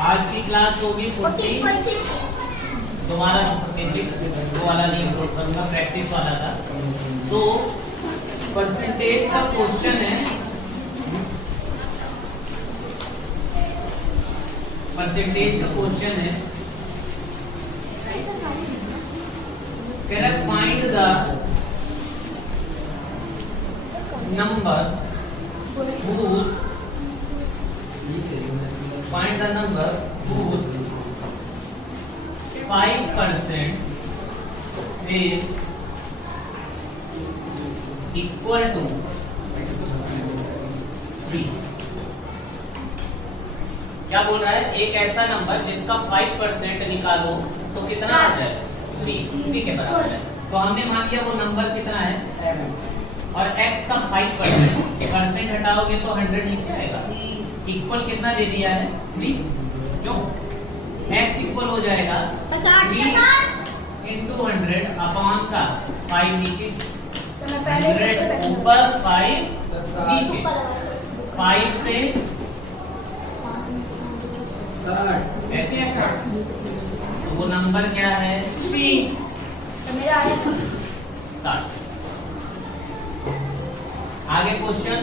आज की क्लास होगी 40। तुम्हारा वो वाला नहीं अपलोड करूंगा, प्रैक्टिस वाला था। तो परसेंटेज का क्वेश्चन है, परसेंटेज का क्वेश्चन है, कह रहा find the number whose find the number whose 5% is equal to 3। क्या बोल रहा है? एक ऐसा नंबर जिसका 5% निकालो तो कितना आ जाए? 3। ठीक है, बराबर है। तो हमने मान लिया वो नंबर कितना है और x का 5% हटाओगे तो 100 नीचे आएगा। इक्वल कितना दे दिया है? 3। क्यों? x इक्वल हो जाएगा 3 into 100 अपॉन का 5 नीचे, 100 ऊपर 5 नीचे, 5 से ऐसे ऐसा। तो वो नंबर क्या है? 3। आगे question,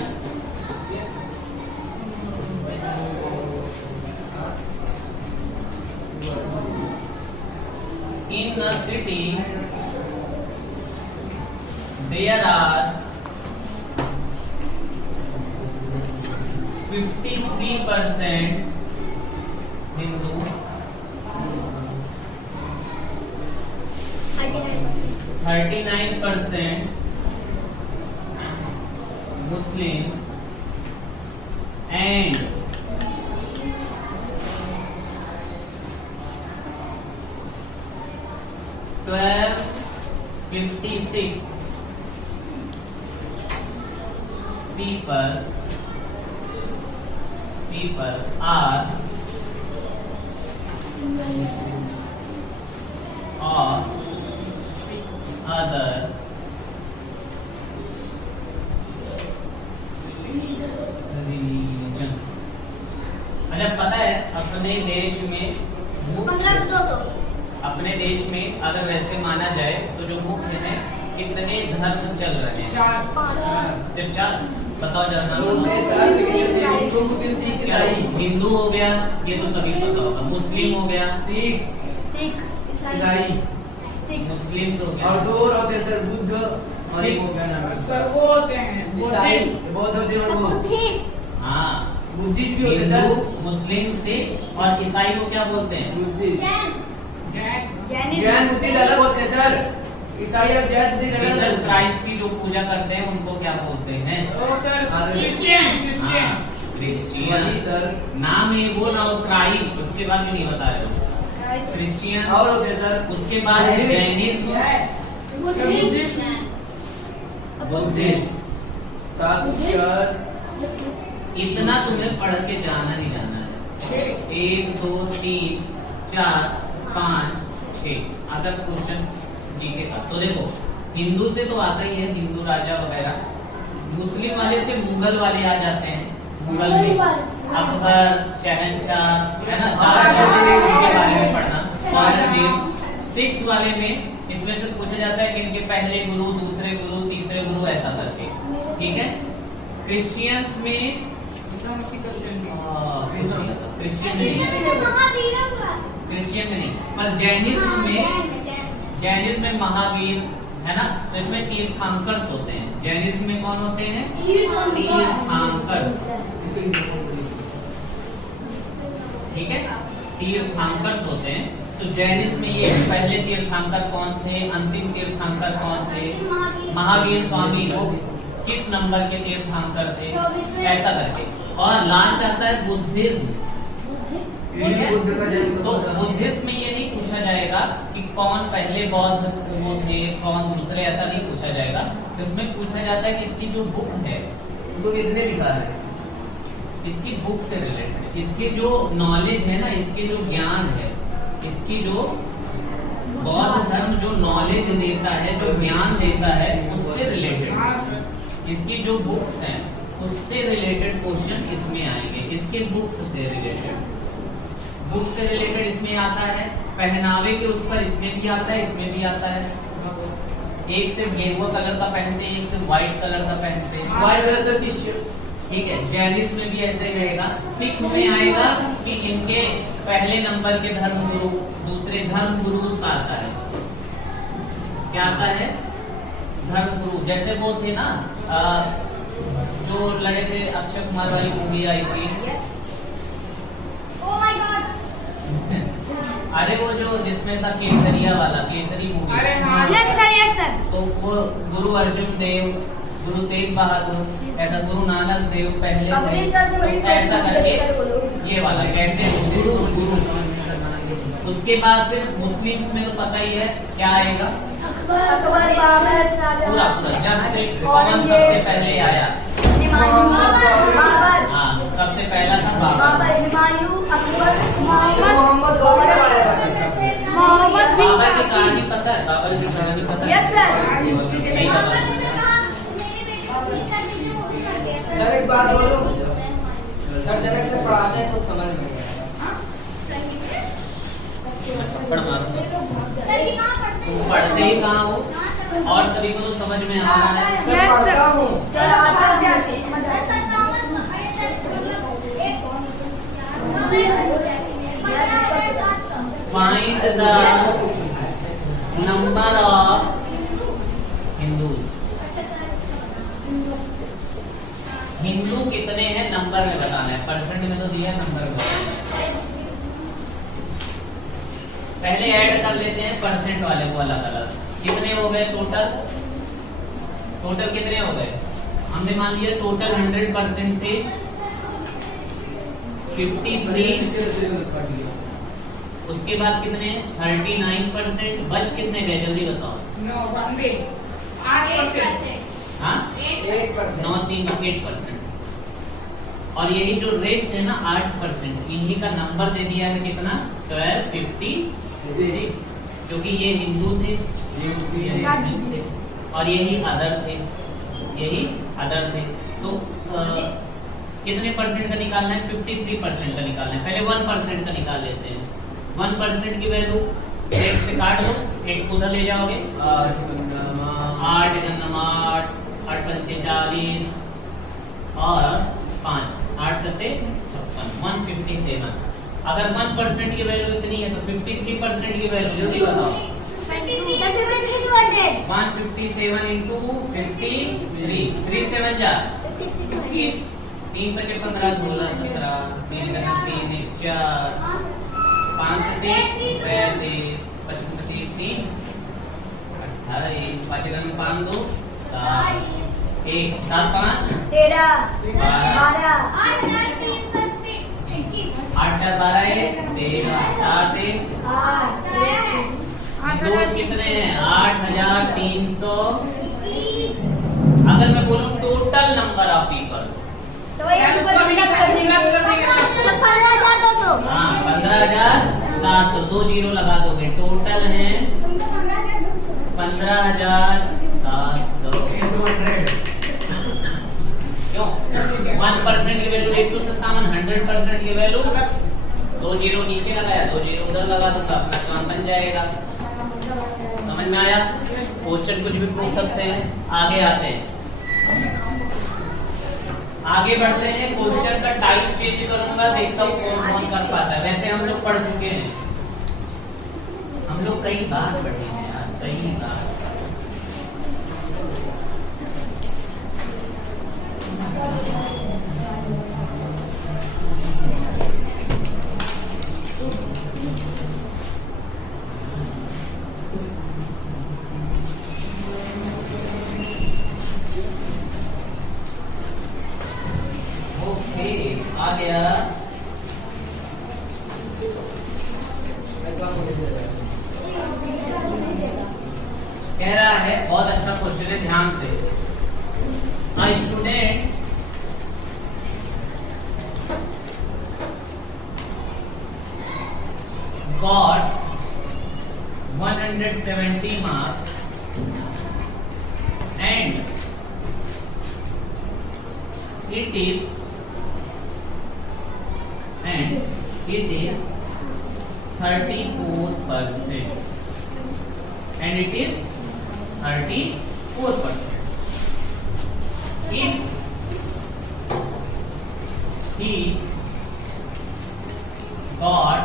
in a city there are 53% Hindu, 39% Muslim and 1256 people are of other religion। अच्छा, पता है अपने देश में अपने देश में अगर वैसे माना जाए तो जो मुख्य है कितने धर्म चल रहे हैं? 4। सिर्फ 4? बताओ जरा। हिंदू हो गया, ये तो सभी पता होगा। मुस्लिम हो गया, सिख, ईसाई, मुस्लिम तो हो गया, और दो और होते हैं सर, बुद्ध और एक हो गया ना सर, वो होते हैं ईसाई, बौद्ध होते हैं, और हाँ बुद्धिस्ट भी होते हैं। हिंदू, मुस्लिम, सिख और ईसाई को क्या बोलते हैं? जैन बुद्धिस्ट अलग होते हैं सर। ईसाई और जैन बुद्धिस्ट अलग। जीसस क्राइस्ट की जो पूजा करते हैं उनको क्या बोलते हैं? ओ सर, क्रिश्चियन सर। नाम है वो ना, क्राइस्ट, उसके बाद भी नहीं बता रहे हो। क्रिश्चियन और होते हैं सर। उसके बाद है जैनिज्म, बुद्धिस्ट। इतना तुम्हें पढ़ के जाना ही जाना है। 1 2 3 4 5 6 अगर क्वेश्चन जीके का। तो देखो, हिंदू से तो आता ही है, हिंदू राजा वगैरह। मुस्लिम वाले से मुगल वाले आ जाते हैं। मुगल में अकबर, शहंशाह, है ना, उनके बारे में पढ़ना। औरंगजेब। सिख वाले में इसमें से पूछा जाता है कि इनके पहले गुरु, दूसरे गुरु, तीसरे गुरु, ऐसा करके। ठीक है। क्रिश्चियंस में क्रिश्चियन में नहीं, पर जैनिज्म में महावीर, है ना। तो इसमें तीर्थंकर होते हैं। जैनिज्म में कौन होते हैं? तीर्थंकर। ठीक है, तीर्थंकर होते हैं। तो जैनिज्म में ये पहले तीर्थंकर कौन थे, अंतिम तीर्थंकर कौन थे? महावीर स्वामी। वो किस नंबर के तीर्थंकर थे, ऐसा करके। और लास्ट आता है बुद्धिज्म। तो बुद्धिस्ट में ये नहीं पूछा जाएगा कि कौन पहले बौद्ध वो थे, कौन दूसरे, ऐसा नहीं पूछा जाएगा। इसमें पूछा जाता है कि इसकी जो बुक है तो किसने लिखा है, इसकी बुक से रिलेटेड, इसके जो नॉलेज है ना, इसके जो ज्ञान है, इसकी जो बौद्ध धर्म जो नॉलेज देता है, जो ज्ञान देता है, उससे रिलेटेड इसकी जो बुक्स हैं उससे रिलेटेड क्वेश्चन इसमें आएंगे, इसके बुक्स से रिलेटेड। बुक से रिलेटेड इसमें आता है, पहनावे के उस पर इसमें भी आता है, इसमें भी आता है। एक से गेरुआ कलर का पहनते हैं, एक से व्हाइट कलर का पहनते हैं। व्हाइट कलर का टी-शर्ट, ठीक है। जैनिस में भी ऐसे ही रहेगा। सिख में आएगा कि इनके पहले नंबर के धर्मगुरु, दूसरे धर्मगुरु का आता है। क्या आता है? धर्मगुरु। जैसे वो थे ना जो लड़े थे, अक्षय कुमार वाली मूवी आई थी। अरे वो जो जिसमें था केसरिया वाला, केसरी मूवी। अरे हाँ, यस सर, यस सर। तो वो गुरु अर्जुन देव, गुरु तेग बहादुर, ऐसा गुरु नानक देव पहले थे, तो ऐसा करके ये वाला कैसे गुरु गुरु। उसके बाद फिर मुस्लिम्स में तो पता ही है क्या आएगा, अकबर, बाबर, पूरा पूरा जब से कौन सबसे पहले आया। बाबर, हाँ, सबसे पहला था बाबर। बाबर, हुमायूं, अकबर, मोहम्मद, मोहम्मद मोहम्मद भी। बाबर की कहानी पता है? बाबर की कहानी पता है? Yes sir. नहीं पता। सर एक बात बोलो, सर जनक से पढ़ाते हैं तो समझ में थप्पड़ मारूंगा। तुम पढ़ते ही कहाँ हो? और सभी को तो समझ में आ रहा है। Yes sir. हूँ। सर आता है। Find the number of Hindus. Hindu कितने हैं नंबर में बताना है, परसेंट में तो दिया है, नंबर में बताना है। पहले ऐड कर लेते हैं परसेंट वाले को अलग अलग। कितने हो गए टोटल? टोटल कितने हो गए? हमने मान लिया टोटल 100% थे 53। उसके बाद कितने? 39%। बच कितने गए जल्दी बताओ। 8%। हाँ, 8%। और यही जो रेस्ट है ना 8%, इन्हीं का नंबर दे दिया है कितना? 1253, क्योंकि ये हिंदू थे और यही अदर थे, यही अदर थे। तो कितने परसेंट का निकालना है? 53% का निकालना है। पहले 1% का निकाल लेते हैं। 1% की वैल्यू 8 से काट दो, 8 को उधर ले जाओगे, 8 गन्नमा 8 पंचे 40 और 5 8 सत्ते 56, 157। अगर 1% की वैल्यू इतनी है तो 53% की वैल्यू जल्दी बताओ। 157 इंटू 53, 3 7 जा 21, 3 5 15 16 17, 3 3 1 4, 5 7 35, 25 3 28, 5 5 2 7 1 7 5 13 12 12 8 4 12 13 7 8 कितने हैं? 8300। अगर मैं बोलूं टोटल नंबर ऑफ पीपल्स, हाँ 15,700, 2 जीरो लगा दोगे, टोटल है 15,700। क्यों? 1% की वैल्यू 157, 100% की वैल्यू 2 जीरो नीचे लगाया, 2 जीरो उधर लगा दूंगा, अपना काम बन जाएगा। समझ में आया? क्वेश्चन कुछ भी पूछ सकते हैं। आगे आते हैं, आगे बढ़ते हैं। क्वेश्चन का टाइप चेंज करूंगा, देखता हूँ कौन कौन कर पाता है। वैसे हम लोग पढ़ चुके हैं, हम लोग कई बार पढ़े हैं यार, कई बार। आ गया। कह रहा है, बहुत अच्छा क्वेश्चन है, ध्यान से। A student got 170 marks and it is 34% and it is 34%. If he got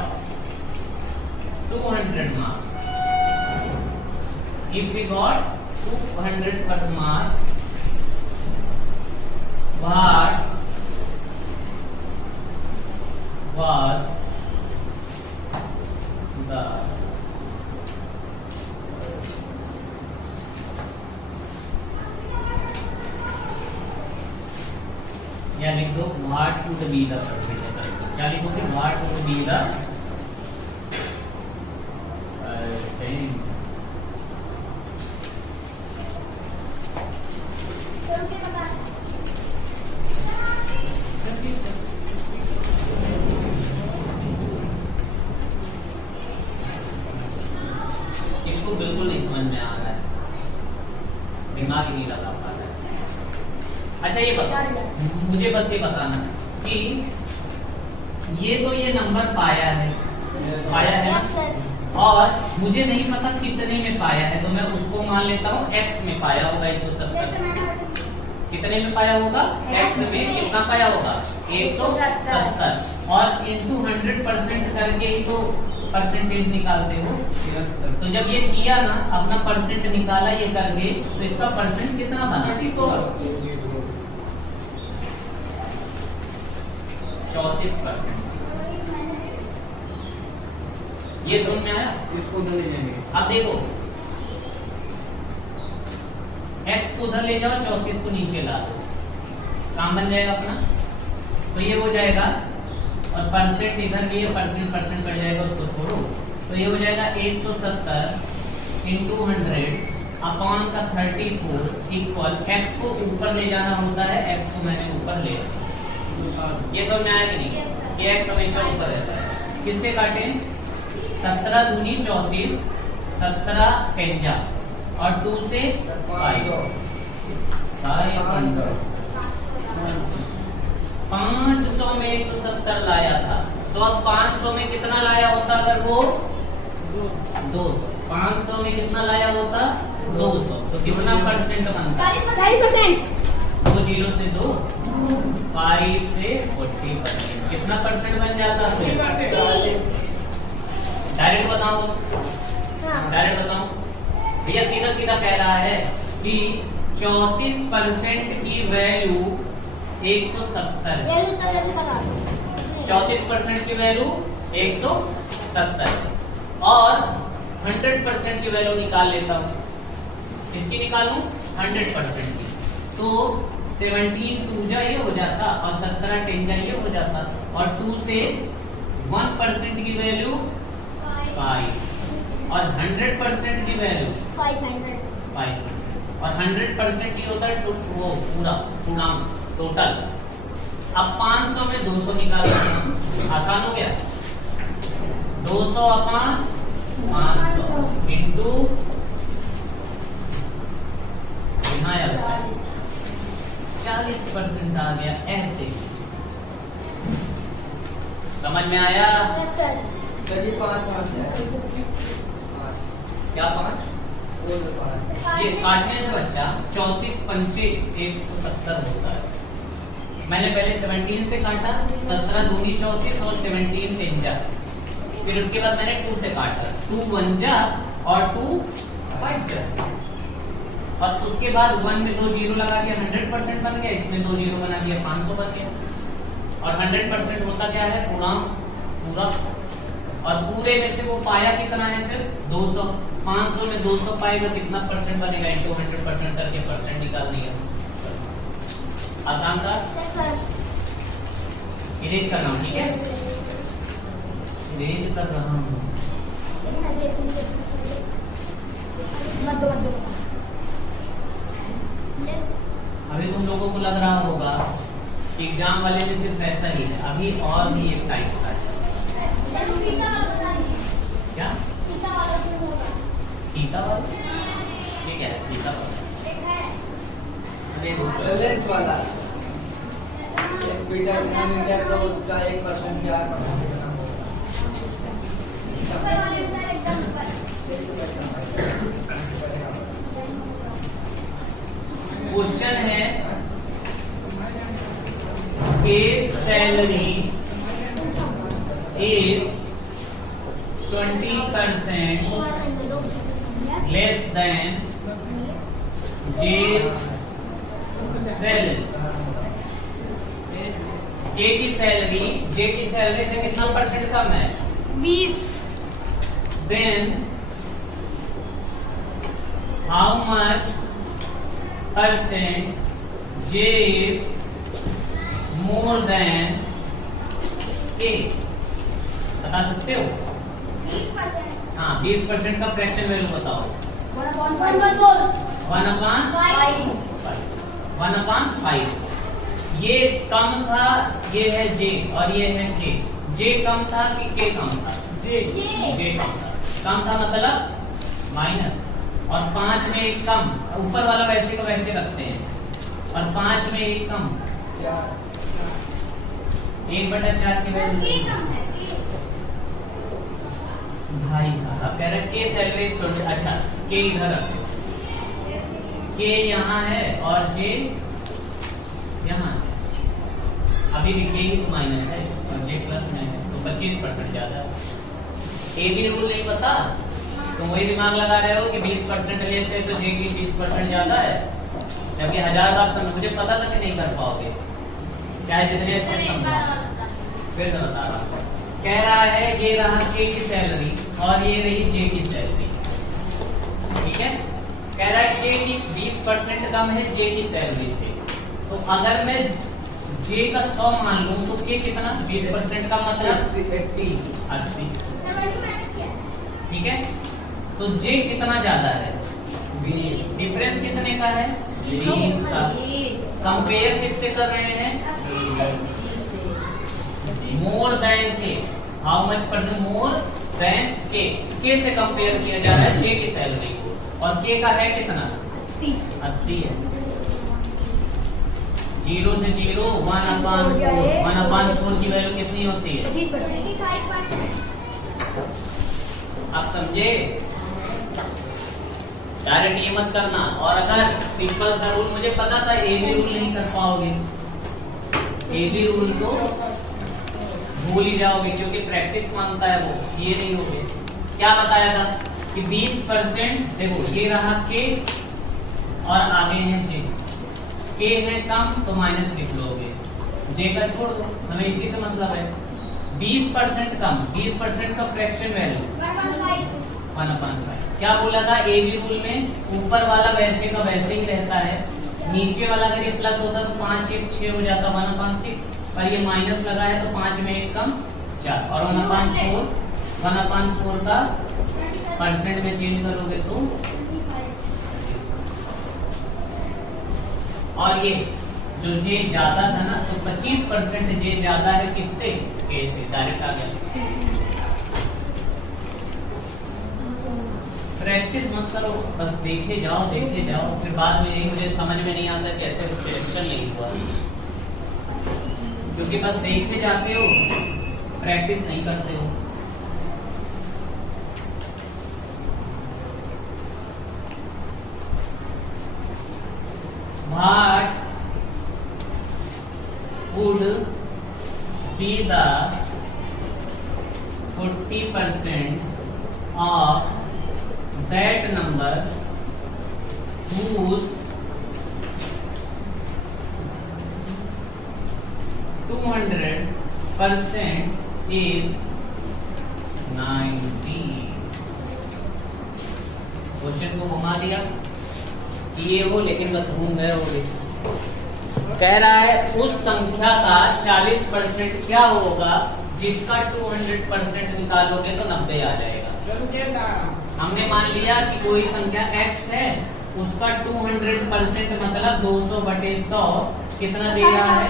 200 marks, if we got 200 marks, what was the या लिख दो what would be the percentage. क्या लिखोगे? what would be the इसको बिल्कुल नहीं समझ में आ रहा है, दिमाग ही नहीं लगा पा रहा है। अच्छा ये बता, मुझे बस ये बताना कि ये तो ये नंबर पाया है ना? और मुझे नहीं पता कितने में पाया है, तो मैं उसको मान लेता हूँ x में पाया होगा 170। कितने में पाया होगा? x में कितना पाया होगा? 170। और इनटू 100% करके ही तो परसेंटेज निकालते हो। तो जब ये किया ना, अपना परसेंट निकाला ये करके, तो इसका परसेंट कितना बना? 34%। ये समझ में आया? इसको उधर ले जाएंगे। अब देखो x को उधर ले जाओ, 34 को नीचे ला दो, काम बन जाएगा अपना। तो ये हो जाएगा, और परसेंट इधर भी है, परसेंट बढ़ जाएगा, उसको छोड़ो। तो ये हो जाएगा 170 इंटू 100 अपॉन का 34 इक्वल x को ऊपर ले जाना होता है, x को मैंने ऊपर ले लिया। ये समझ में आया कि नहीं कि x हमेशा ऊपर रहता है। किससे काटें? 17 दूनी 34, 17 कैंजा और 2 से 500 में 170 लाया था, तो अब 500 में कितना लाया होता? अगर वो 200, 500 में कितना लाया होता? 200, तो कितना परसेंट बनता? 40%। 2 0 से 2, 5 से 40%। कितना परसेंट बन जाता? डायरेक्ट बताओ, डायरेक्ट बताओ भैया। सीधा सीधा कह रहा है कि 34% की वैल्यू 170 है। 34% की वैल्यू 170 और 100% की वैल्यू निकाल लेता हूँ। इसकी निकालूं 100% की, तो 17 2 ये हो जाता और 17 10 ये हो जाता, और 2 से 1% की वैल्यू 5 और 100% की वैल्यू 500 और 100% की होता है वो पूरा टोटल। अब 500 में 200 निकालना आसान हो गया। 200 अपॉन 500 इंटू 40% आ गया। ऐसे समझ में आया? चलिए 5 क्या 5? ये काटने से बच्चा 34 पंचे 170 होता है। मैंने पहले 17 से काटा, 17 दूनी 34 और 17 10 फिर उसके बाद मैंने 2 से काटा, 2 1 जा और 2 5 जा, और उसके बाद 1 में 2 जीरो लगा के 100% बन गया, इसमें 2 जीरो बना दिया 500 बन गया। और 100% होता क्या है? पूरा। और पूरे में से वो पाया कितना है? सिर्फ 200। 500 में 200 पाएगा, कितना परसेंट बनेगा? इंटू 100% करके परसेंट निकालनी है। आसान था? इरेज कर रहा हूँ, ठीक है? इरेज कर रहा हूँ। अभी तुम लोगों को लग रहा होगा कि एग्जाम वाले में सिर्फ ऐसा ही है, अभी और भी एक टाइप का है। क्या? टीका वाला? ठीक है, टीका वाला। लेंथ वाला पीटर मिल गया तो उसका 1% क्या क्वेश्चन है his salary is 20% less than J's salary. K की सैलरी J की सैलरी से कितना परसेंट कम है? 20. Then how much percent J is more than K? बता सकते हो? 20%. हाँ, 20% का फ्रैक्शन वैल्यू बताओ। 1/5। ये कम था, ये है J और ये है K। J कम था कि K कम था? J कम था। कम था मतलब माइनस, और 5 में एक कम, ऊपर वाला वैसे का वैसे रखते हैं, और 5 में एक कम, 1/4 की वैल्यू। भाई साहब कह रहे K सैलरी स्टूडेंट, अच्छा K इधर रखो, K यहाँ है और J यहाँ है। अभी भी K ही माइनस है और J प्लस में है, तो 25% ज्यादा है। A भी रूल नहीं पता तो वही दिमाग लगा रहे हो कि 20% लेस है तो J की 20% ज्यादा है, जबकि 1000 बार समझ, मुझे पता था कि नहीं कर पाओगे, चाहे जितने अच्छे समझो। फिर मैं बता रहा हूँ, कह रहा है ये रहा K की सैलरी और ये रही J की सैलरी, ठीक है। कह रहा है K की 20% कम है J की सैलरी से, तो अगर मैं J का 100 मान लूं तो K कितना? 20% का मतलब 80, ठीक है। तो J कितना ज्यादा है? 20। डिफरेंस कितने का है? 20 का। कंपेयर किससे कर रहे हैं? मोर देन के। How much percent more than के? के से कंपेयर किया जा रहा है J की सैलरी को, और K का है कितना? 80 है। 0 से 0 1/4 की वैल्यू कितनी होती है? आप समझे? डायरेक्ट ये मत करना, और अगर सिंपल सा रूल, मुझे पता था ए बी रूल नहीं कर पाओगे, ए बी रूल तो भूल ही जाओगे क्योंकि प्रैक्टिस मांगता है वो, ये नहीं होगे। क्या बताया था कि 20%, देखो ये रहा K और आगे है J, K है कम तो माइनस लिख लोगे, J का छोड़ दो, हमें इसी से मतलब है। 20% कम, 20% का फ्रैक्शन वैल्यू 1/5। क्या बोला था ए बी रूल में? ऊपर वाला वैसे का वैसे ही रहता है, नीचे वाला अगर ये प्लस होता तो 5 1 6 हो जाता 1/6, पर ये माइनस लगा है तो 5 में एक कम 4, और 1/4 का परसेंट में चेंज करोगे तो, और ये जो J ज्यादा था ना, तो 25% J ज्यादा है किससे? K से। डायरेक्ट आ गया। प्रैक्टिस मत करो, बस देखे जाओ, फिर बाद में यही मुझे समझ में नहीं आता कैसे सिलेक्शन नहीं हुआ, क्योंकि बस देखे जाते हो, प्रैक्टिस नहीं करते हो। What would be the 40% of that number whose 200% is 90? Question को घुमा दिया, ये हो लेकिन बस घूम गए हो। कह रहा है उस संख्या का 40% क्या होगा जिसका 200% निकालोगे तो 90 आ जाएगा। हमने मान लिया कि कोई संख्या x है, उसका 200% मतलब 200/100 कितना दे रहा है?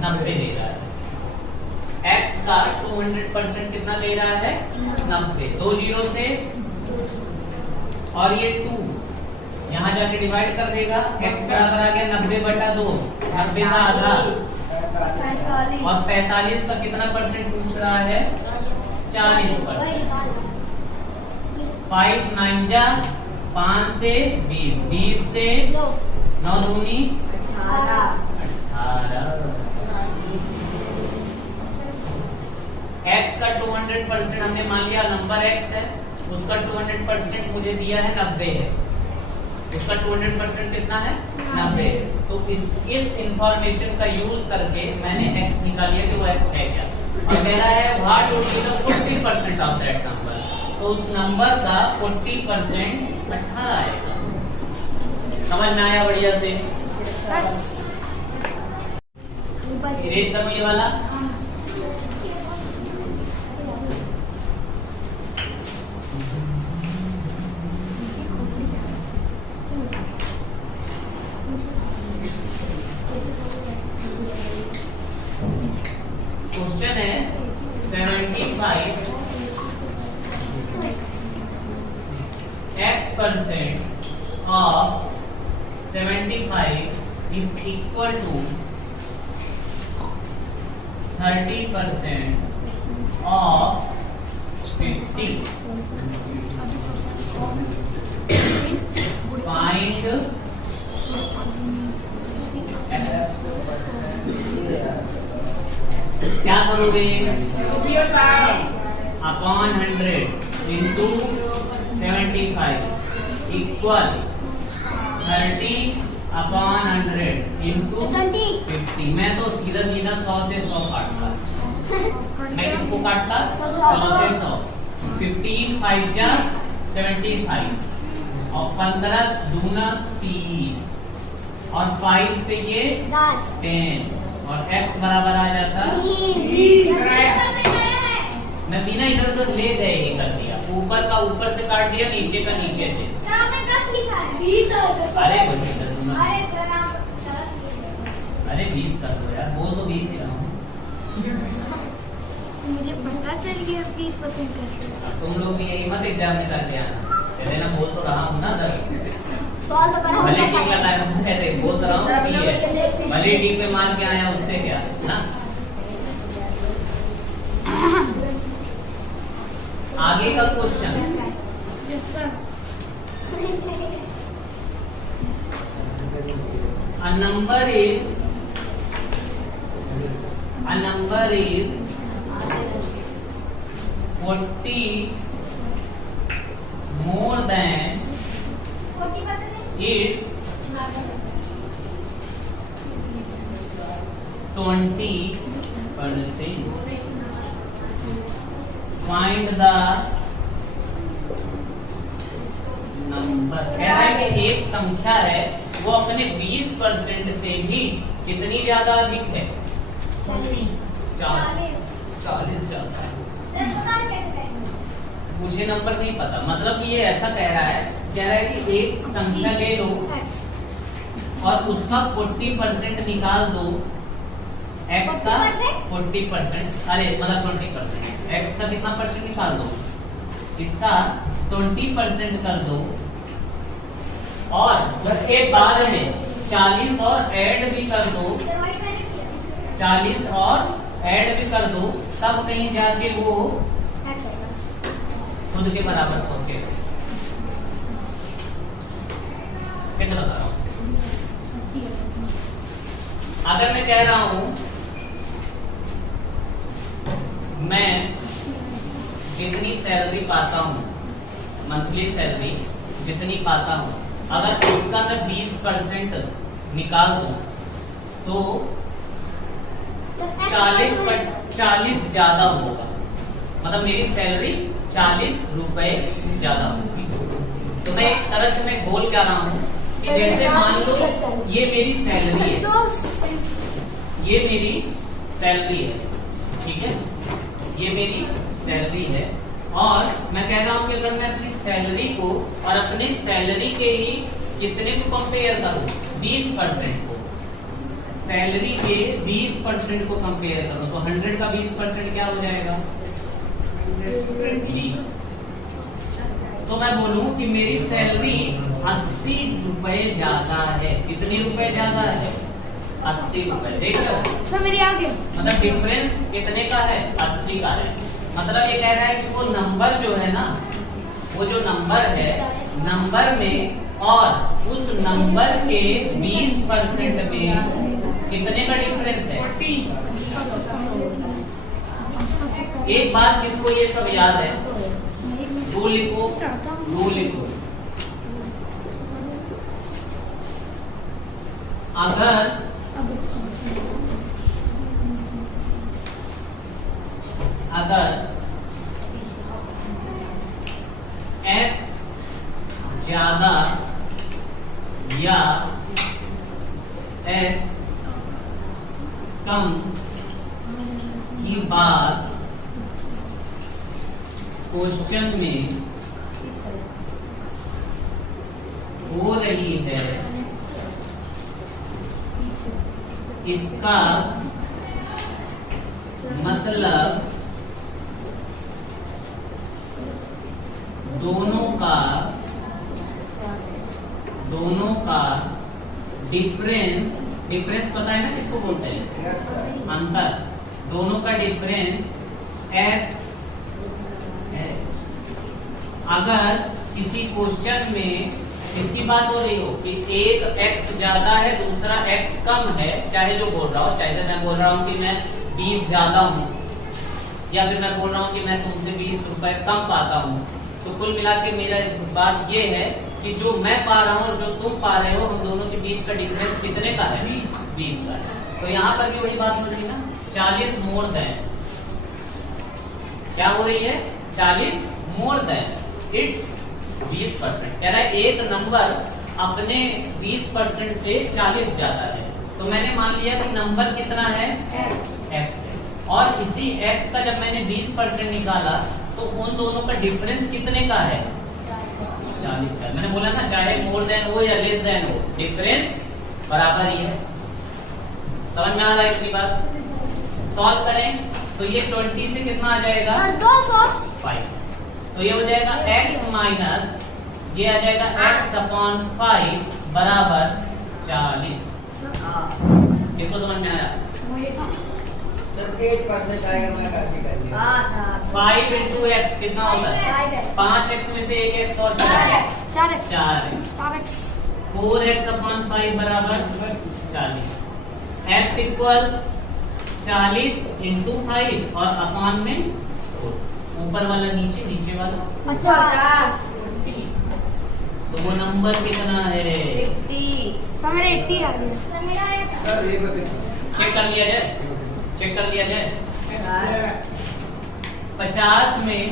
90 दे रहा है। x का 200% कितना दे रहा है? 90। 2 0 से, और ये 2 यहाँ जाके डिवाइड कर देगा, x बराबर आ गया 90/2, 90 का आधा, और 45 का कितना परसेंट पूछ रहा है? 40%। 5 9 जा 5 से 20, 20 से 9 दूनी 18। x का 200% हमने मान लिया नंबर x है, उसका 200% मुझे दिया है 90 है, उसका 200% कितना है 90। तो इस इंफॉर्मेशन का यूज करके मैंने x निकाल लिया कि वो x है क्या, और कह रहा है what would be the 40% of that number, तो उस नंबर का 40% 18 आएगा। समझ में आया बढ़िया से? इरेज करो ये वाला। क्वेश्चन है 75 x% of 75 is equal to 30% of 50. Find क्या करोगे? Upon 100 into 75 equal 30 upon 100 into 50। मैं तो सीधा सीधा 100 से 100 काटता, मैं किसको काटता? 100 से 100। 15 5 जा 75 और 15 दूना 30 और 5 से ये 10 और x बराबर आ जाता 20। मैं बिना इधर उधर ले गए ही कर दिया, ऊपर का ऊपर से काट दिया, नीचे का नीचे से। अरे बच्चे कर दूंगा, अरे 20 कर दो यार, बोल तो 20 ही रहा हूँ। मुझे पता चल गया 20% कैसे। तुम लोग भी यही मत एग्जाम में करके आना, कहते ना बोल तो रहा हूँ ना 10 सॉल्व तो करो। भले टी का टाइम कहते बोल तो रहा हूँ सी है, भले टी पे मार के आया उससे क्या ना। आगे का question, yes sir. a number is 40 more than its 20%. Find the number। कह रहा है कि एक संख्या है वो अपने 20% से भी कितनी ज्यादा अधिक है? 40 ज्यादा है। मुझे नंबर नहीं पता, मतलब ये ऐसा कह रहा है कि एक संख्या ले लो और उसका 40% निकाल दो, x का 40%, अरे मतलब 20%, x का कितना परसेंट निकाल दो, इसका 20% कर दो और उसके बाद में 40 और ऐड भी कर दो, 40 और ऐड भी कर दो, तब कहीं जाके वो खुद के बराबर पहुंचे। कितना बता रहा हूं? अगर मैं कह रहा हूं मैं जितनी सैलरी पाता हूं, मंथली सैलरी जितनी पाता हूं, अगर उसका मैं 20% निकाल दूं तो 40 ज्यादा होगा, मतलब मेरी सैलरी 40 रुपए ज्यादा होगी। तो मैं एक तरह से मैं बोल क्या रहा हूँ कि जैसे मान लो ये मेरी सैलरी है, ये मेरी सैलरी है, ठीक है, ये मेरी सैलरी है, और मैं कह रहा हूँ कि अगर मैं अपनी सैलरी को और अपने सैलरी के ही कितने को कंपेयर करूँ, 20% को, सैलरी के 20% को कंपेयर करूँ, तो 100 का 20% क्या हो जाएगा? 120। तो मैं बोलूं कि मेरी सैलरी 80 रुपए ज्यादा है। कितने रुपए ज्यादा है? 80 रुपए। देखो सर मेरी आ गई, मतलब डिफरेंस कितने का है? 80 का है। मतलब ये कह रहा है कि वो नंबर जो है ना, वो जो नंबर है, नंबर में और उस नंबर के 20% में कितने का डिफरेंस है? 40। एक बात किसको ये सब याद है, रूल लिखो, रूल लिखो। अगर x ज्यादा या x कम की बात क्वेश्चन में हो रही है, इसका मतलब दोनों का डिफरेंस पता है ना किसको बोलते हैं? अंतर। दोनों का डिफरेंस x है। अगर किसी क्वेश्चन में इसकी बात हो रही हो कि एक x ज्यादा है, दूसरा x कम है, चाहे जो बोल रहा हो, चाहे मैं बोल रहा हूँ कि मैं 20 ज्यादा हूँ, या फिर मैं बोल रहा हूँ कि मैं तुमसे 20 रुपए कम पाता हूँ, तो कुल मिला के मेरा बात ये है कि जो मैं पा रहा हूँ और जो तुम पा रहे हो, उन दोनों के बीच का डिफरेंस कितने का है? 20 का है। तो यहाँ पर भी वही बात हो रही है ना, 40 मोर देन, क्या हो रही है? 40 मोर देन इट्स 20%। कह रहा है एक नंबर अपने 20% से 40 ज्यादा है, तो मैंने मान लिया कि नंबर कितना है? x है। और इसी x का जब मैंने 20% निकाला तो उन दोनों का डिफरेंस कितने का है? 40 का। मैंने बोला ना, चाहे मोर देन हो या लेस देन हो, डिफरेंस बराबर ही है। समझ में आ रहा है इसकी बात? सॉल्व करें तो ये 20 से कितना आ जाएगा? 5। तो ये हो जाएगा x माइनस, ये आ जाएगा x अपॉन 5 बराबर 40। किसको समझ में आया? सर 8% आएगा, मैं काफी कर लिया। 5 into x कितना होता है? 5x में से एक x और 4x। 4x अपॉन 5 बराबर 40। x इक्वल 40 इंटू 5 और अपॉन में ऊपर वाला नीचे, नीचे वाला 50। तो वो नंबर कितना है? 80 आ गया। सर ये बताइए, चेक कर लिया जाए, चेक कर लिया जाए। 50 में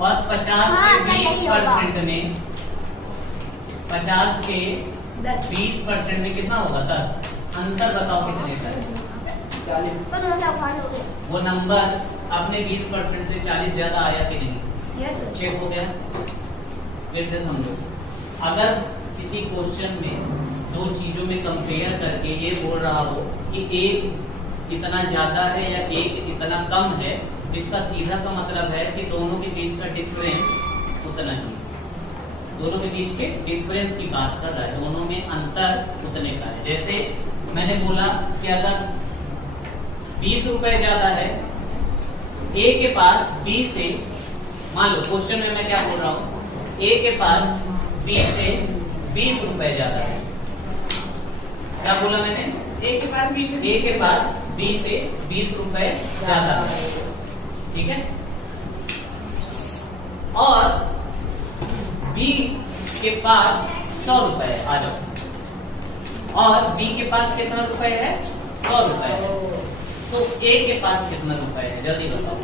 और 50 के 20% में, 50 के 20% में कितना होगा? 10। अंतर बताओ कितने का है? 40। वो नंबर अपने 20% से 40 ज्यादा आया कि नहीं? चेक हो गया। फिर से समझो, अगर किसी क्वेश्चन में दो चीजों में कंपेयर करके ये बोल रहा हो कि एक इतना ज्यादा है या एक इतना कम है, इसका सीधा सा मतलब है कि दोनों के बीच का डिफरेंस उतना ही, दोनों के बीच के डिफरेंस की बात कर रहा है, दोनों में अंतर उतने का है। जैसे मैंने बोला कि अगर 20 रुपए ज्यादा है, ए के पास बी से, मान लो क्वेश्चन में मैं क्या बोल रहा हूँ, ए के पास बी से 20 रुपए ज्यादा है। क्या बोला मैंने? ए के पास बी से 20 रुपए ज्यादा है, ठीक है। और बी के पास 100 रुपए है, आ जाओ, और बी के पास कितना रुपए है? 100 रुपए है। तो ए के पास कितना रुपए है? जल्दी बताओ।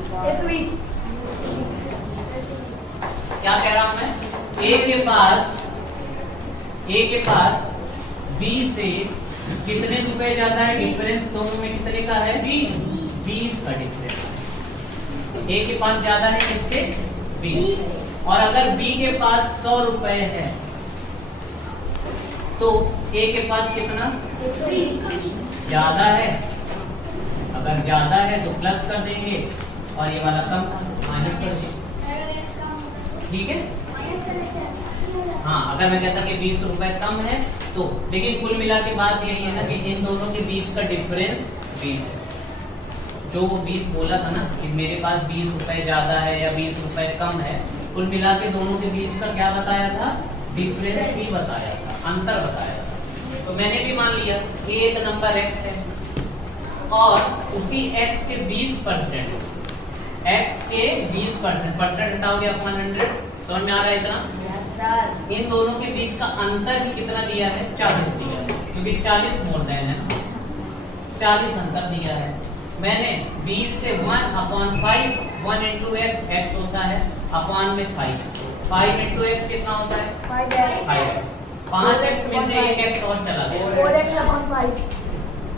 क्या कह रहा हूं मैं? ए के पास बी से कितने रुपए ज्यादा है? डिफरेंस दोनों में कितने का है? 20 का डिफरेंस। ए के पास ज्यादा है किससे? 20। और अगर बी के पास 100 रुपए है तो ए के पास कितना ज्यादा है? अगर ज्यादा है तो प्लस कर देंगे और ये वाला कम माइनस कर देंगे, ठीक है। हाँ, अगर मैं कहता कि 20 रुपए कम है तो, लेकिन कुल मिला के बात यही है ना कि इन दोनों के बीच का डिफरेंस 20 है। जो 20 बोला था ना कि मेरे पास 20 रुपए ज्यादा है या 20 रुपए कम है, कुल मिला के दोनों के बीच का क्या बताया था, डिफरेंस ही बताया था, अंतर बताया था। तो मैंने भी मान लिया कि एक नंबर x है और उसी x के 20%, x के 20% हटाओगे अपॉन 100, समझ में आ रहा है इतना? इन दोनों के बीच का अंतर ही कितना दिया है, 40 दिया है, क्योंकि 40 मोर देन है ना, 40 अंतर दिया है। मैंने 20 से 1/5, 1 into x, x होता है अपॉन में 5 into x कितना होता है, 5। 5x में से एक x और चला गया,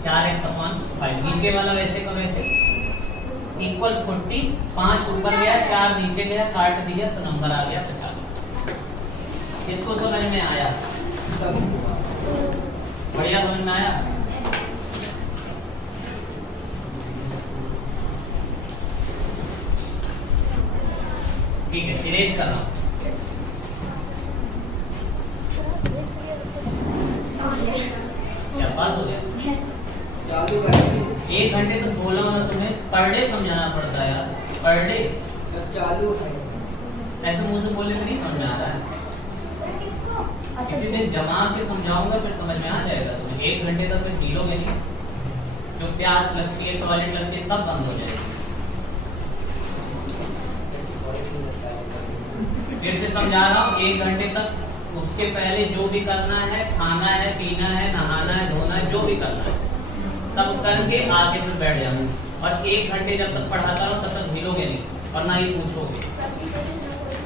4x/5। नीचे वाला वैसे करो, ऐसे इक्वल 40, 5 ऊपर गया 4 नीचे गया, काट दिया तो नंबर आ गया 50। इसको समझ में आया? बढ़िया समझ में आया? ठीक है, इरेज कर रहा हूँ। क्या पास हो गया? चालू कर 1 घंटे तो बोला ना तुम्हें, पर डे समझाना पड़ता है यार, पर डे। जब चालू है ऐसे मुंह से बोलने में नहीं समझ में आ रहा है, किसी दिन जमा के समझाऊंगा फिर समझ में आ जाएगा तुम्हें। 1 घंटे तक फिर पीलोगे नहीं, जो प्यास लगती है, टॉयलेट लगती है, सब बंद हो जाएगी। फिर से समझा रहा हूँ, 1 घंटे तक उसके पहले जो भी करना है, खाना है, पीना है, नहाना है, धोना है, जो भी करना है सब करके आके फिर बैठ जाऊंगा। और 1 घंटे जब तक पढ़ाता रहो तब तक हिलोगे नहीं और ना ही पूछोगे।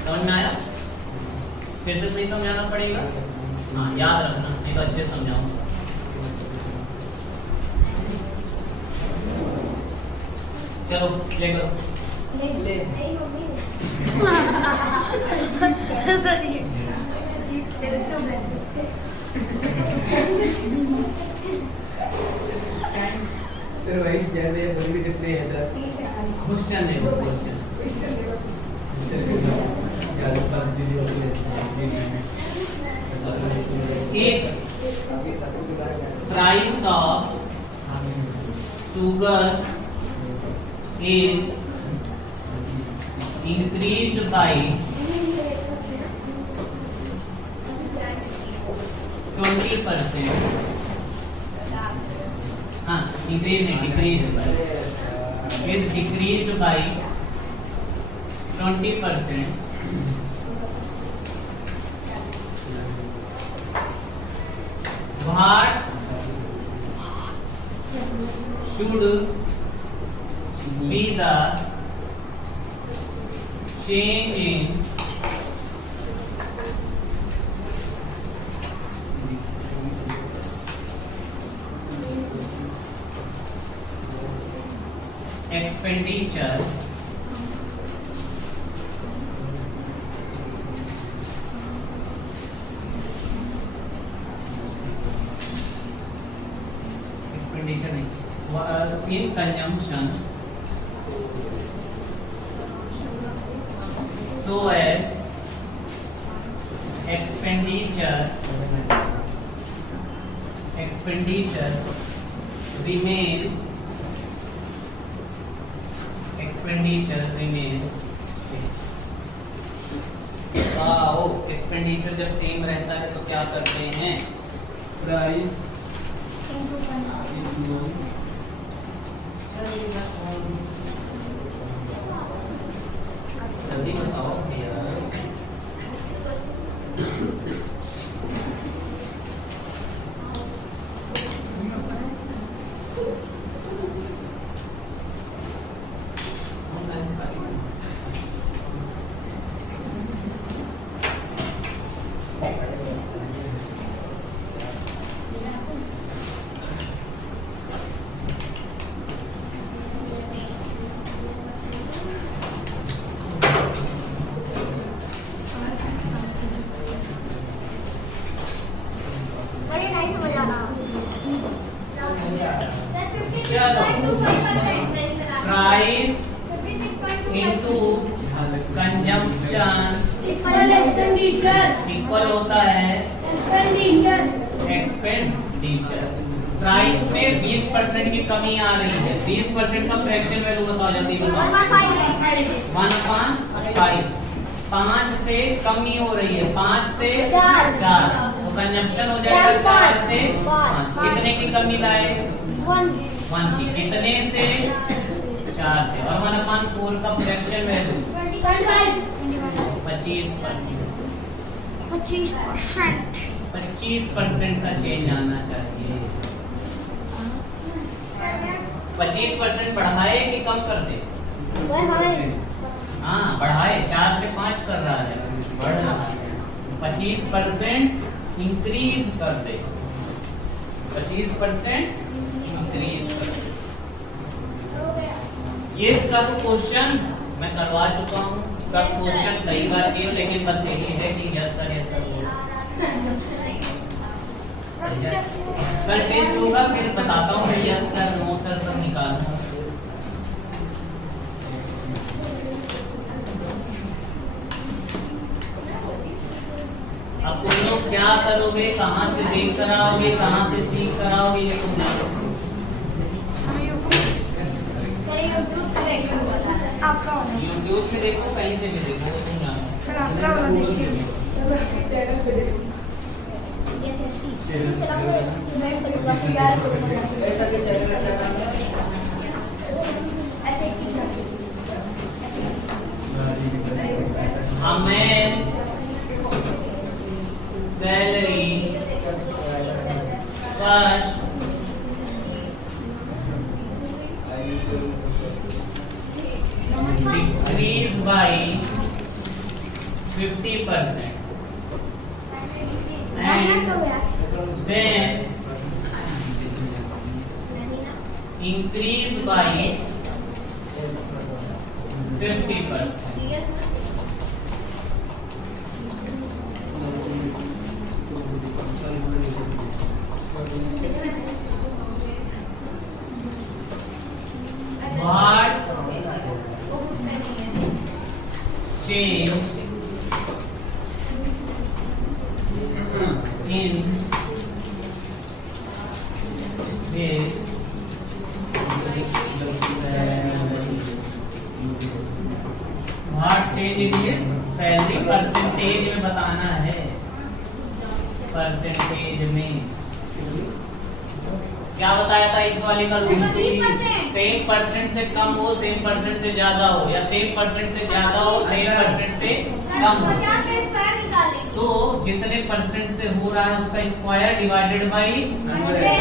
समझ में आया? फिर से नहीं समझाना पड़ेगा, हाँ याद रखना, नहीं तो अच्छे समझाऊंगा। चलो ले करो। ले सर वही जैसे बल्ली कितने हैं सर? क्वेश्चन देखो, क्वेश्चन एक price of sugar is increased by 20%. हाँ, increase नहीं, decreased by, is decreased by 20%. What should be the change in expenditure in conjunction so as expenditure remains expenditure जब सेम रहता है तो क्या करते हैं, प्राइस जल्दी बताओ भैया। प्राइस इनटू कंजम्पशन इक्वल होता है एक्सपेंडिचर। प्राइस में 20% की कमी आ रही है। 20% का फ्रैक्शन वैल्यू बताओ जल्दी बताओ। 1/5। 5 से कमी हो रही है, 5 से 4 तो कंजम्पशन हो जाएगा 4 से 5। कितने की कमी लाए? 1 की। कितने से? 4 से। और 1/4 का फ्रैक्शन वैल्यू 25% का चेंज आना चाहिए। 25% बढ़ाए कि कम कर दे? हाँ बढ़ाए, 4 से 5 कर रहा है, बढ़ रहा है। 25% इंक्रीज कर दे, 25% इंक्रीज कर दे। ये सब क्वेश्चन मैं करवा चुका हूँ, सब क्वेश्चन कई बार किए, लेकिन बस यही है कि यस सर यस सर। कल टेस्ट होगा, फिर बताता हूँ यस सर नो सर सब निकालना। अब तुम लोग क्या करोगे, कहाँ से देख कर आओगे, कहाँ से सीख कर आओगे, ये तुम जानो। यूट्यूब से देखो, कहीं से भी देखो, तुम जानो। ऐसा के चैनल का नाम हमें salary first decrease by 50% and then increase by 50%. What change in this what change in this salary percentage में बताना है, परसेंटेज में क्या बताया था इस वाले का रूल? सेम परसेंट से कम हो, सेम परसेंट से ज्यादा हो, या सेम परसेंट से ज्यादा हो, सेम परसेंट से कम हो। तो जितने परसेंट से हो रहा है उसका स्क्वायर डिवाइडेड बाई 100,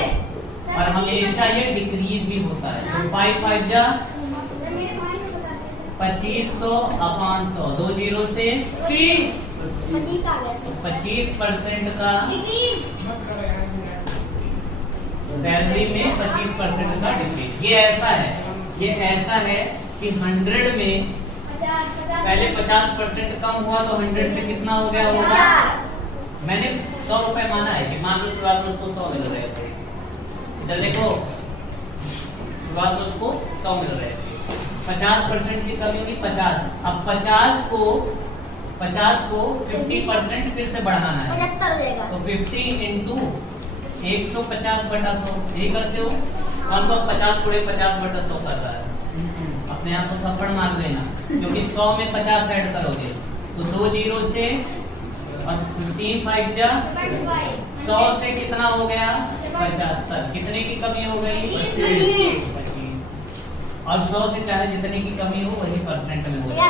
और हमेशा ये डिक्रीज भी होता है। तो 5 5 जा 2500 अपॉन 100, 2 जीरो से 30, 25% का सैलरी में 25% का डिक्रीज। ये ऐसा है कि 100 में पहले 50% कम हुआ तो 100 से कितना हो गया होगा? मैंने 100 रुपए माना है कि मान लो शुरुआत में उसको 100 मिल रहे थे। इधर देखो, शुरुआत में उसको 100 मिल रहे थे, 50% की कमी होगी 50। अब 50 को 50% फिर से बढ़ाना है, तो 50 इंटू 150/100 ये करते हो। कौन को 50 गुणे 50/100 कर रहा है? अपने आप को थप्पड़ मार लेना, क्योंकि 100 में 50 ऐड करोगे तो 2 जीरो से, और 15 5 जा 100 से कितना हो गया? 75। कितने की कमी हो गई? 25। और 100 से चाहे जितने की कमी हो वही परसेंट में हो जाएगा।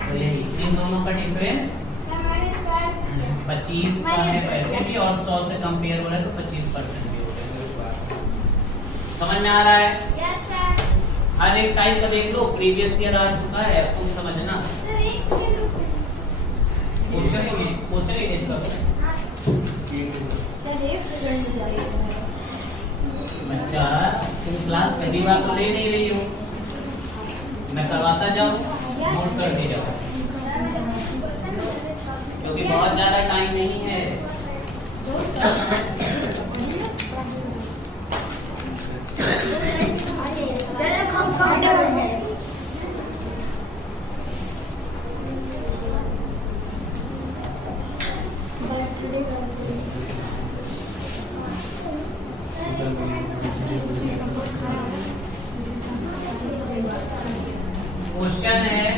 तो यही इन दोनों का डिफरेंस 25 का है पैसे भी, और 100 से कंपेयर हो रहा है तो 25% भी हो जाएगा। समझ में आ रहा है? हर एक टाइप का देख लो, प्रीवियस ईयर आ चुका है, तुम समझना। क्वेश्चन ही बच्चा तुम क्लास पहली बार तो ले नहीं रही हो, मैं करवाता जाऊँ, नोट करते जाओ, क्योंकि बहुत ज्यादा टाइम नहीं है। क्वेश्चन है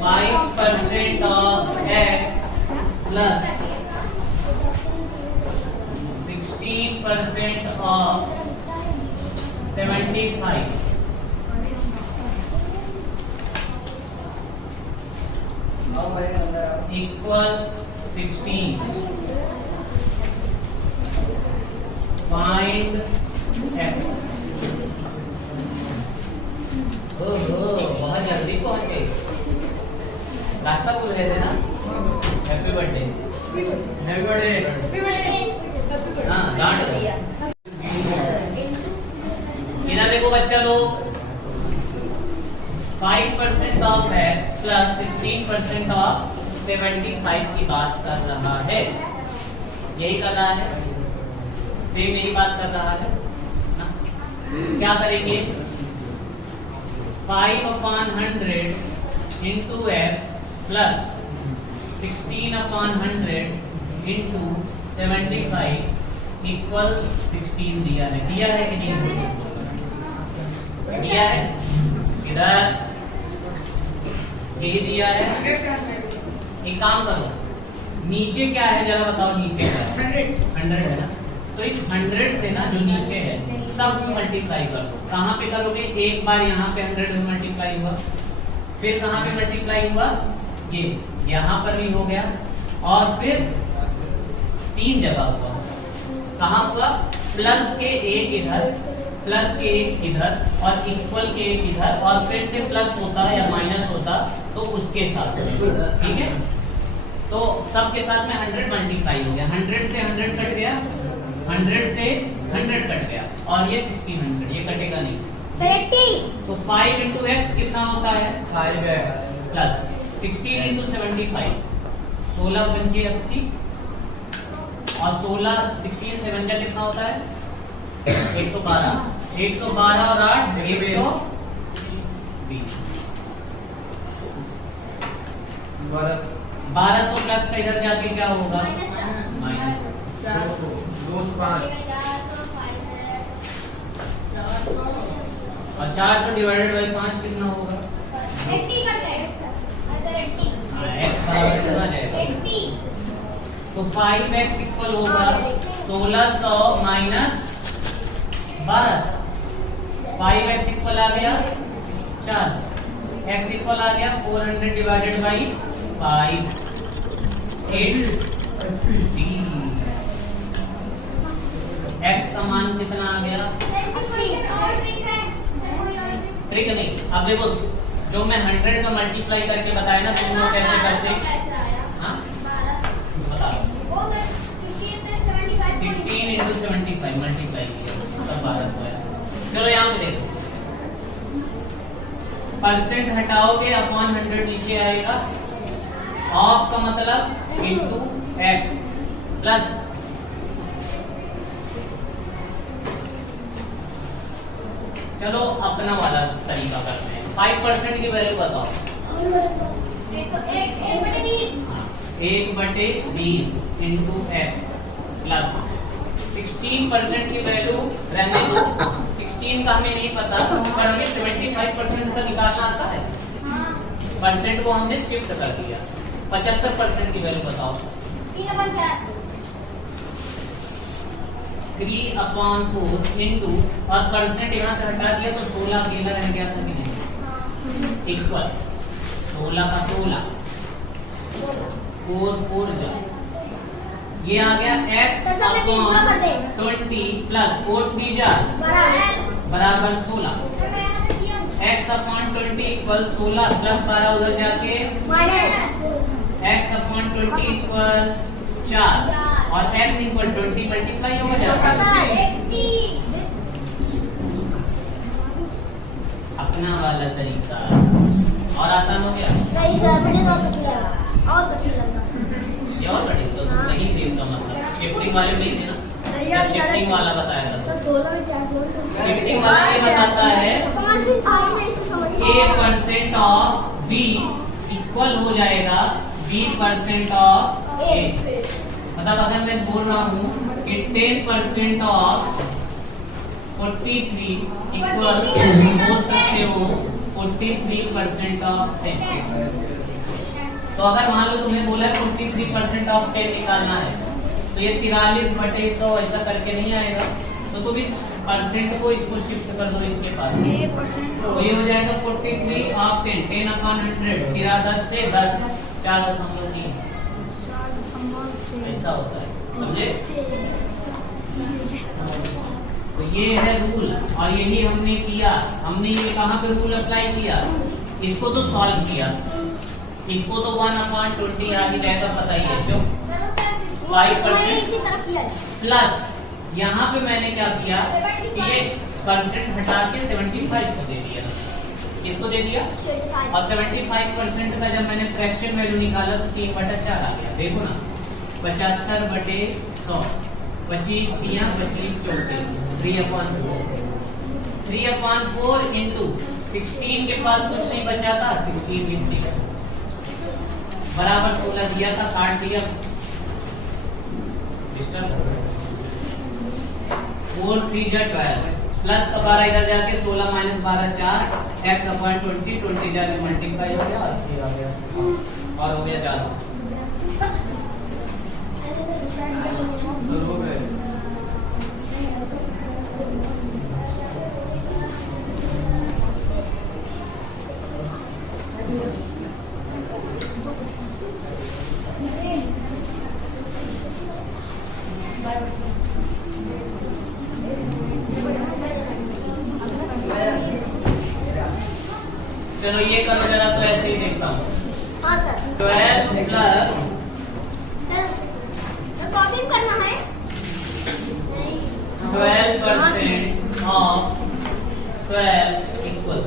5% ऑफ x प्लस 16% ऑफ 75 आओ भाई अंदर आओ। इक्वल 16। Find x। ओहो बहुत जल्दी पहुंचे। रास्ता भूल गए थे ना। Happy birthday. Happy birthday. हाँ डांट दो। इधर देखो बच्चा लोग 5% ऑफ x प्लस 16% ऑफ 75 की बात कर रहा है। यही कर रहा है, सेम यही बात कर रहा है ना? क्या करेंगे 5/100 into x plus 16/100 into 75 equal 16 दिया है कि नहीं दिया है? इधर ये दिया है। एक काम करो, नीचे क्या है जरा बताओ, नीचे क्या है? 100 है ना, तो इस 100 से ना जो नीचे है सब में मल्टीप्लाई कर दो। कहाँ पे करोगे? एक बार यहाँ पे 100 में मल्टीप्लाई हुआ, फिर कहाँ पे मल्टीप्लाई हुआ? ये यहाँ पर भी हो गया, और फिर 3 जगह हुआ। कहाँ हुआ? प्लस के एक इधर, प्लस के एक इधर, और इक्वल के एक इधर, और फिर से प्लस होता या माइनस होता तो उसके साथ। ठीक है, तो सब के साथ में 100 मल्टीप्लाई हो गया। 100 से 100 कट गया, 100 से 100 कट गया, और ये 1600 ये कटेगा नहीं। तो 5 इंटू एक्स कितना होता है? 5x प्लस 16 इंटू 75, 16 पंचे 80, और 16 16 से 1 कितना होता है? 112। 112 और 8 120। 1200 प्लस का इधर जाके क्या होगा? माइनस 5। और 400 डिवाइडेड बाई 5 कितना होगा? 80 कर गए। x बराबर कितना जाएगा? तो 5x इक्वल होगा 1600 माइनस 1200। 5x इक्वल आ गया 4, x इक्वल आ गया 400 डिवाइडेड बाई 5, 880। x का मान कितना आ गया? ट्रिक नहीं, अब देखो जो मैं 100 का मल्टीप्लाई करके बताया ना, तुम लोग कैसे करते? हाँ बताओ। 16 इंटू 75 मल्टीप्लाई किया तब 1200 आया। चलो यहाँ पे देखो, परसेंट हटाओगे अपॉन 100 नीचे आएगा। ऑफ का मतलब इंटू एक्स प्लस चलो अपना वाला तरीका करते हैं। 5% की वैल्यू बताओ। 1/20 इंटू एक्स प्लस 16% की वैल्यू रहने दो। 16 का हमें नहीं पता, पर हमें 75% का निकालना आता है। परसेंट को हमने शिफ्ट कर दिया। 75% की वैल्यू बताओ। 3/4 इंटू, और परसेंट यहाँ से हटा दिया तो 16 अकेला रह गया था कि नहीं? इक्वल 16 का 16, 4 जा, ये आ गया x अपॉन 20 प्लस 4 3 जा बराबर 16। x अपॉन 20 इक्वल 16 प्लस 12 उधर जाके x अपॉन 20 इक्वल 4, और x इक्वल 20 मल्टीप्लाई हो जाता है। अपना वाला तरीका और आसान हो गया। ये और कठिन तो नहीं थे, इसका मतलब शिफ्टिंग वाले नहीं थे ना, शिफ्टिंग वाला बताया था। शिफ्टिंग वाला ये बताता है a% ऑफ b इक्वल हो जाएगा b% ऑफ a। मतलब अगर मैं बोल रहा हूँ कि 10% ऑफ 43 इक्वल बोल सकते हो 43% ऑफ 10। तो अगर मान लो तुम्हें बोला 43% ऑफ 10 निकालना है तो ये 43/100 ऐसा करके नहीं आएगा, तो तुम इस परसेंट को इसको शिफ्ट कर दो इसके पास, तो ये हो जाएगा 43 ऑफ 10 10/100 फिर 10 से 10 4.3 ऐसा होता है, समझे? तो ये है रूल और यही हमने किया। हमने ये कहाँ पे रूल अप्लाई किया? इसको तो सॉल्व किया, इसको तो 1/20 आगे जाएगा पता ही है, जो 5% प्लस यहाँ पे मैंने क्या किया कि ये परसेंट हटा के 75 को दे दिया, इसको दे दिया और 75% का जब मैंने फ्रैक्शन वैल्यू निकाला तो 3/4 आ गया। देखो ना 75/100 25 3 25 34 3/4 इंटू 16 के पास कुछ नहीं बचा था 16 गिनती बराबर 16 दिया था, काट दिया 4 3 12 प्लस का 12 इधर जाके 16 माइनस 12 4 x/20 20 जाके मल्टीप्लाई हो गया 80 आ गया और हो गया ज्यादा। चलो ये करो जरा, तो ऐसे ही देखता हूँ। हाँ सर 12 प्लस कॉपी करना है 12% ऑफ 12 इक्वल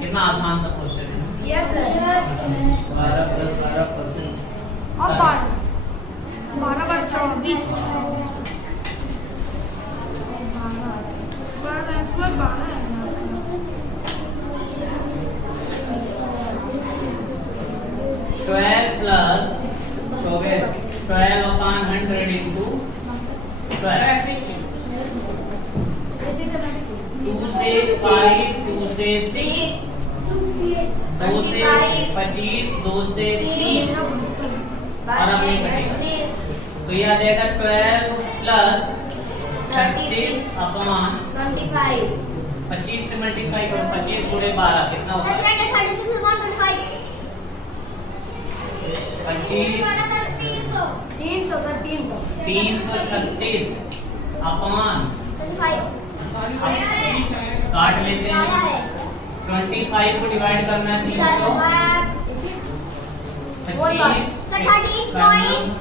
कितना आसान सा क्वेश्चन है। यस सर 12 + 12% और 12/24 12 प्लस 12/100 इंटू 12 2 से 5 2 से 6 2 से 25 2 से 3 और अब नहीं कटेगा, तो ये आ जाएगा 12 प्लस 30/25 25 से मल्टीप्लाई करो 25 × 12 कितना होगा 25 336 अपॉन काट लेते हैं 25 को डिवाइड करना है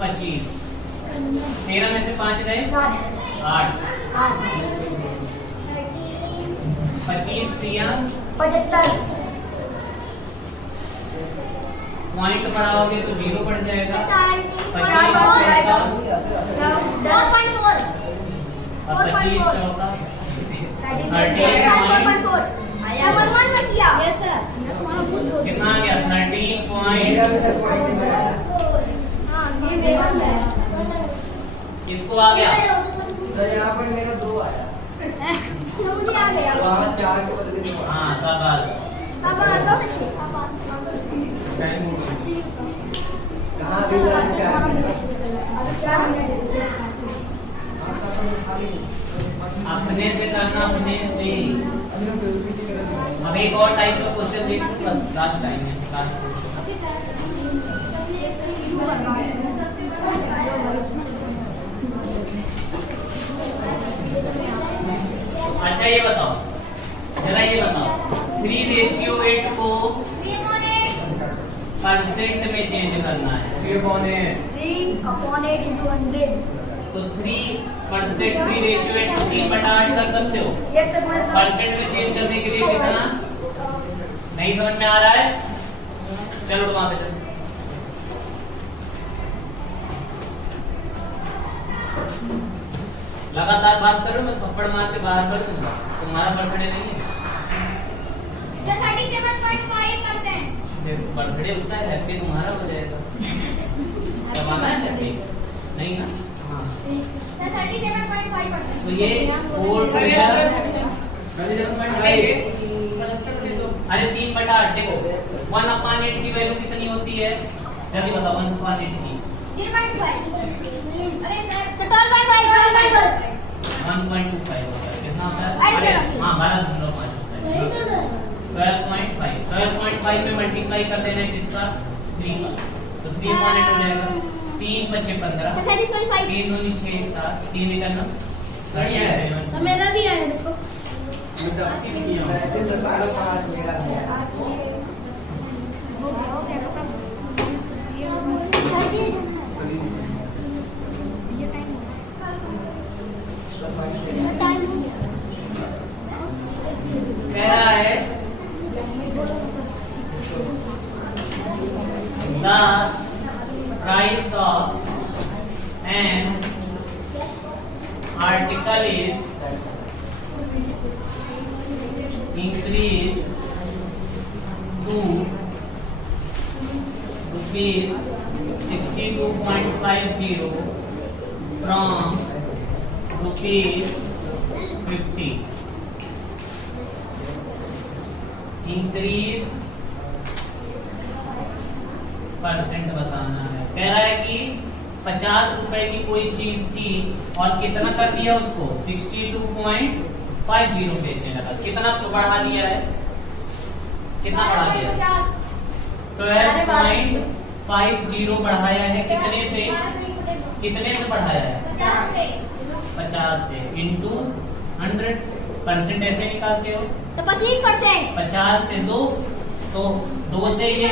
25 13 में से 5 गए 8 25 3 75 पॉइंट बढ़ाओगे तो 0 बढ़ जाएगा 4.4 और 25 चौका 4.4 आया 1 मत किया यस सर कितना आ गया 13 पॉइंट हां ये मेरा है इसको आ गया सर यहाँ पर मेरा 2 आया तो मुझे आ गया वहाँ 4 के बदले में हाँ शाबाश सब दो अच्छे टाइम हो गया कहाँ से अपने से करना अपने से। अब एक और टाइप का क्वेश्चन देख लो, बस लास्ट टाइम है लास्ट अच्छा ये बताओ जरा ये बताओ 3:8 को परसेंट में चेंज करना है 3/8 × 100 तो 3% 3:8 3/8 कर सकते हो। यस सर परसेंट में चेंज करने के लिए कितना नहीं समझ में आ रहा है, चलो वहां पे चलो। लगातार बात करो, मैं थप्पड़ मार के बाहर कर दूंगा, तुम्हारा परसेंटेज नहीं है। 37.5% फिर बर्थडे उसका है, हैप्पी तुम्हारा हो जाएगा। करवाना है हैप्पी नहीं ना? हाँ, 37.5%। तो ये 4 अरे 3/8 देखो 1/8 की वैल्यू कितनी होती है? जल्दी बताओ 1/8 की 0.5। अरे सर 12.5। 1.25 होता है। कितना होता है? अरे अरे हाँ 12.5 होता है। 12.5 में मल्टीप्लाई कर देना है किसका? 3 का। तो 3 हो जाएगा 3 बचे 15 37.5। 3 दूनी 6 7 3 निकलना बढ़िया है। मेरा भी आया देखो। वैसे तो 5.5 मेरा भी है। हो गया खत्म। ये टाइम हो गया। कह रहा है the price of an article is increased to rupees 62.50 from rupees 50. Increase percent बताना है। कह रहा है कि 50 रुपए की कोई चीज थी और कितना कर दिया उसको 62.50 बेचने लगा। कितना बढ़ा दिया है? कितना बढ़ा दिया? 12.50 बढ़ाया है। कितने से? कितने से बढ़ाया है? 50 से इंटू 100 परसेंट ऐसे निकालते हो तो 25%। 50 से 2 तो 2 से ये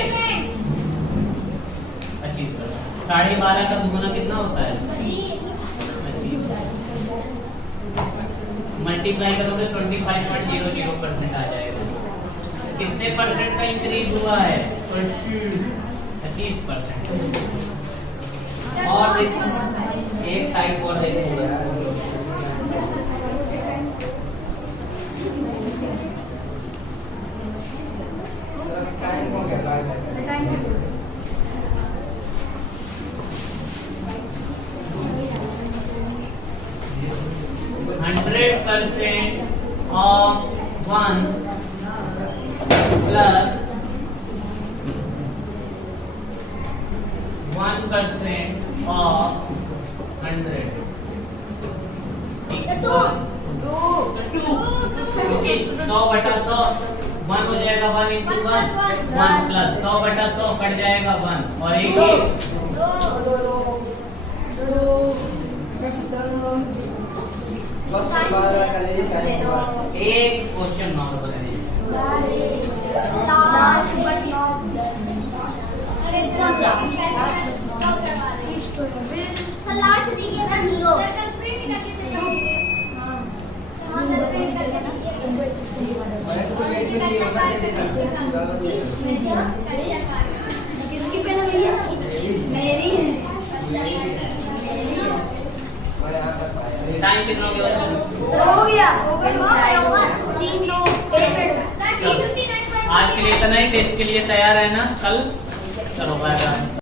25%। 12.5 का दुगुना कितना होता है? 25। मल्टीप्लाई करोगे 25.00% आ जाएगा। कितने परसेंट का इंक्रीज हुआ है? 25%। और एक टाइप और देखूंगा टाइम हो गया। Bye bye. 100% of 1 plus 1% of 100 क्योंकि 100/100 1 हो जाएगा 1 into 1 1 plus 100/100 कट जाएगा 1 और एक वक्त के बाद का ले क्या हुआ? एक क्वेश्चन नॉट बताइए। किसकी पेन है भैया? मेरी है। टाइम कितना हो गया? हो गया। आज के लिए इतना ही। टेस्ट के लिए तैयार है ना? कल चलो बाय बाय।